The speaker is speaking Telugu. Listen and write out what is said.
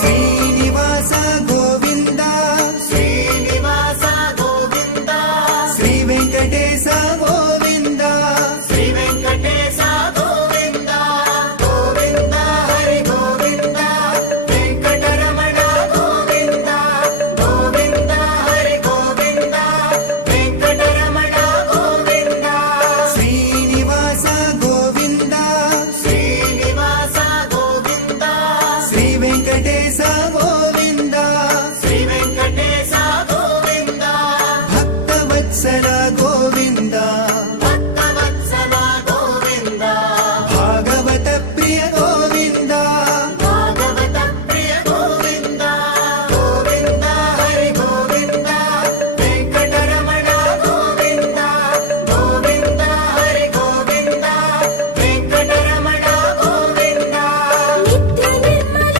శ్రీనివాస గోవింద శ్రీనివాస గోవింద శ్రీ వెంకటేశ గోవింద శ్రీ వెంకటేశ గోవింద గోవింద హరి గోవింద వెంకటరమణ గోవింద గోవింద హరి గోవింద వెంకటరమణ గోవింద శ్రీనివాస గోవింద శ్రీనివాస గోవింద శ్రీ వెంకటేశ